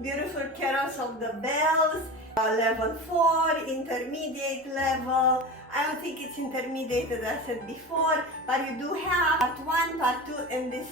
beautiful carols of the bells, level 4, intermediate level. I don't think it's intermediate as I said before, but you do have part 1, part 2, and this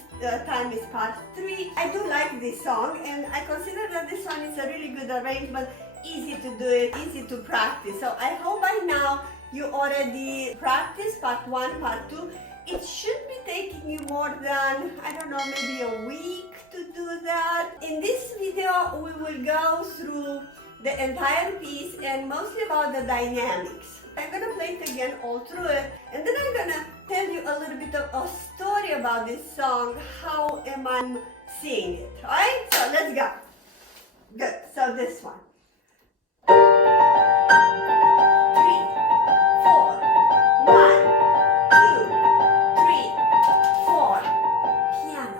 time is part 3. I do like this song, and I consider that this one is a really good arrangement, easy to do it, easy to practice. So I hope by now you already practiced part 1, part 2. It should be taking you more than, I don't know, maybe a week to do that. In this video, we will go through the entire piece and mostly about the dynamics. I'm gonna play it again all through it, and then I'm gonna tell you a little bit of a story about this song, how am I seeing it, alright? So let's go. Good, so this one. 3, 4, 1, 2, 3, 4, piano.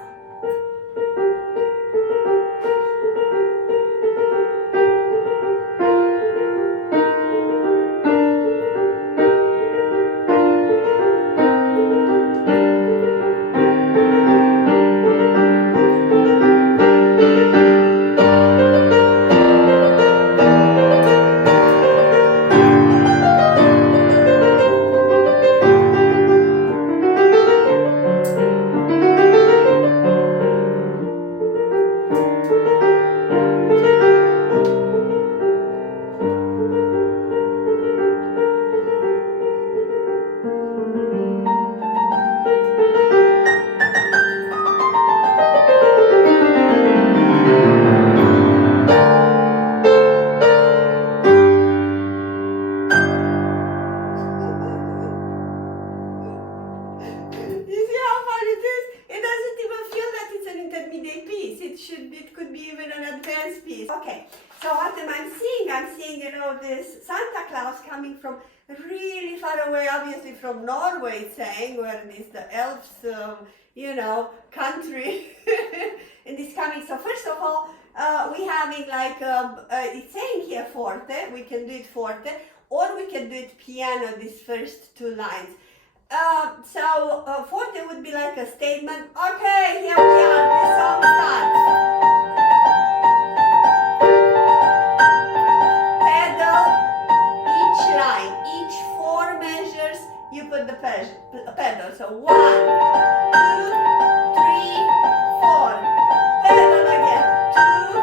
It could be even an advanced piece. Okay, so what am I seeing? I'm seeing, this Santa Claus coming from really far away, obviously from Norway, saying, where it is the elves, country, and it's coming. So first of all, we having like, it's saying here forte, we can do it forte, or we can do it piano, these first 2 lines. Forte would be like a statement. Okay, here we are, this song starts. Pedal, each line, each 4 measures, you put the pedal. So 1, 2, 3, 4. Pedal again. 2,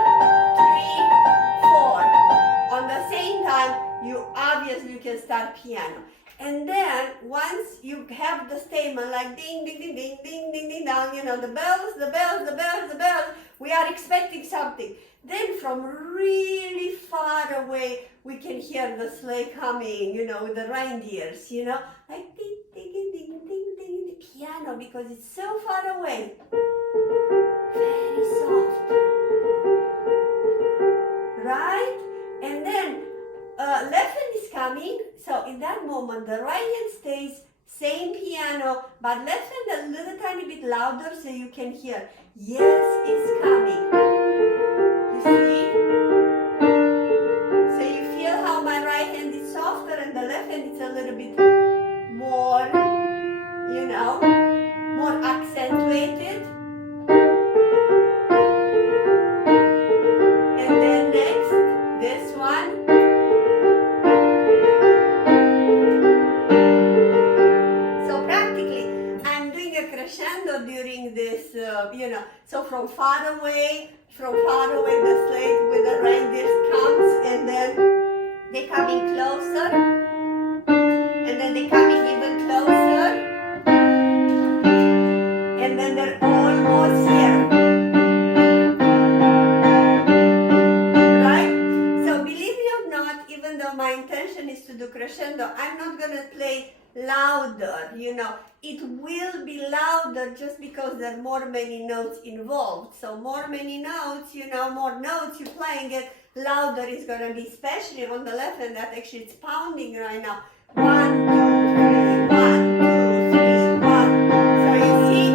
3, 4. On the same time, you obviously can start piano. And then once you have the statement like ding, ding, ding, ding, ding, ding, ding, down, the bells, the bells, the bells, the bells, we are expecting something. Then from really far away, we can hear the sleigh coming, with the reindeers, like ding, ding, ding, ding, ding, ding, the piano, because it's so far away. Very soft. Right? And then left hand is coming, so in that moment the right hand stays same piano, but left hand a little tiny bit louder so you can hear, yes, it's coming. You see? So you feel how my right hand is softer and the left hand is a little bit more, more accentuated. And then next, this one. Crescendo during this, so from far away, the sleigh with the reindeers comes, and then they're coming closer, and then they're coming even closer, and then they're almost here. Right? So believe it or not, even though my intention is to do crescendo, I'm not going to play louder, it will be louder just because there are more many notes involved. So more many notes, more notes you're playing it, louder is going to be, especially on the left hand that actually it's pounding right now. 1, 2, 3, 1, 2, 3, 1. So you see,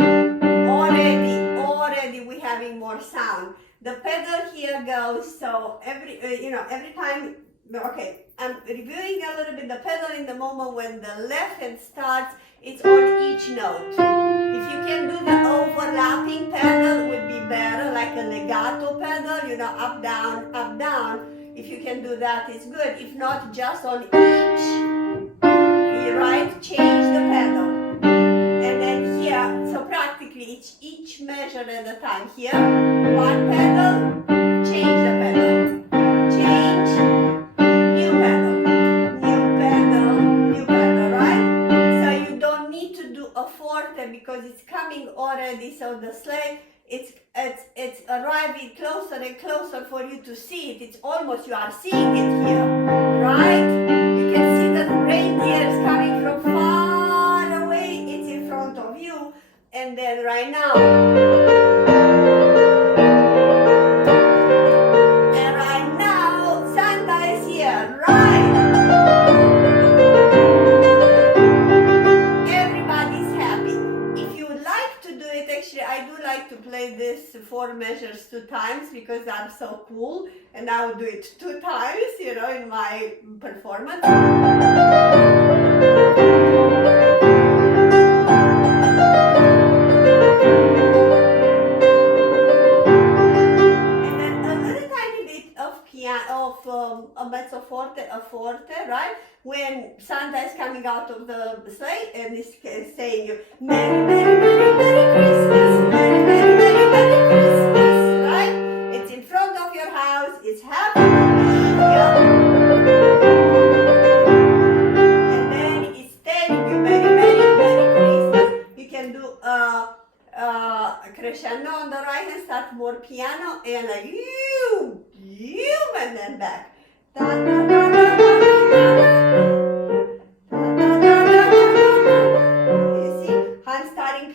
already we're having more sound. The pedal here goes, so every time Okay, I'm reviewing a little bit the pedal in the moment when the left hand starts, it's on each note. If you can do the overlapping pedal would be better, like a legato pedal, you know, up, down, up, down. If you can do that, it's good. If not, just on each, right, change the pedal. And then here, so practically each measure at a time. Here, one pedal, change the pedal. Change, new pedal, new pedal, new pedal, right? So you don't need to do a forte because it's coming already, so the sleigh, it's arriving closer and closer for you to see it. It's almost, you are seeing it here, right? You can see the reindeer is coming from far away, it's in front of you, and then right now, to play this 4 measures 2 times because I'm so cool, and I will do it 2 times, you know, in my performance. And then a little tiny bit of piano, of a mezzo forte, a forte, right? When Santa is coming out of the sleigh and is saying you, Merry, Merry, Merry, Merry Christmas, Merry, Merry, Merry, Merry Christmas, right? It's in front of your house, it's happening here. And then it's telling you, Merry, Merry, Merry Christmas. You can do a crescendo on the right hand, start more piano, and like, you, and then back. Da, da, da, da, da, da.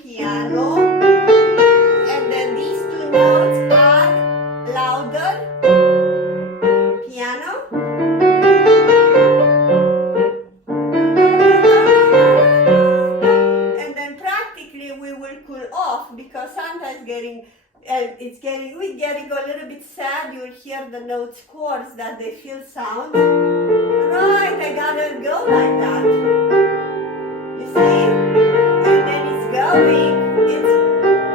Piano, and then these 2 notes are louder, piano, and then practically we will cool off because Santa is getting, we're getting a little bit sad. You'll hear the notes chords that they feel sound. Right, I gotta go like that. You see?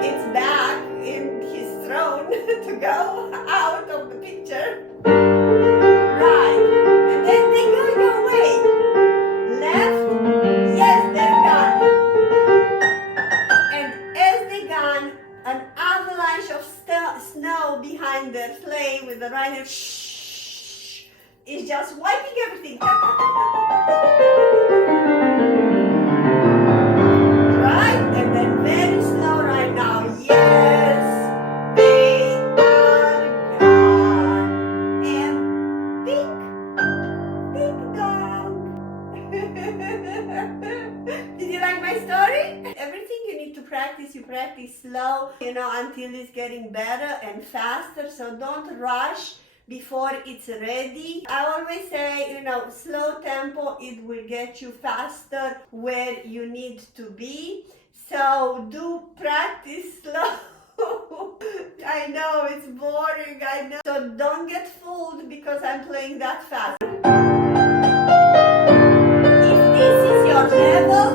It's back in his throne to go out of the picture. Right, and then they go away. Left, yes, they're gone. And as they gone, an avalanche of snow behind their sleigh with the rider is just wiping everything. Very slow right now. Yes, they are gone. And big dog. Did you like my story? Everything you need to practice, you practice slow, you know, until it's getting better and faster. So don't rush before it's ready. I always say, you know, slow tempo, it will get you faster where you need to be. So do practice slow. I know it's boring, I know. So don't get fooled because I'm playing that fast. If this is your level,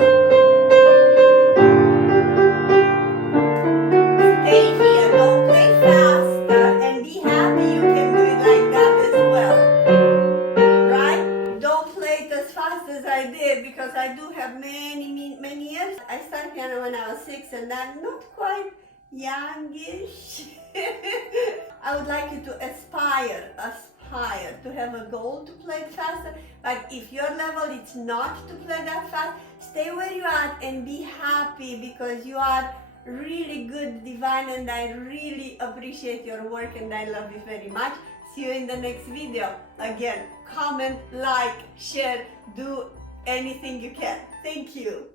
stay here, don't play fast and be happy you can do it like that as well. Right? Don't play it as fast as I did because I do have many years. I started piano when I was 6 and I'm not quite youngish. I would like you to aspire to have a goal to play faster, but if your level is not to play that fast, stay where you are and be happy because you are really good, divine, and I really appreciate your work and I love you very much. See you in the next video. Again, comment, like, share, do anything you can. Thank you.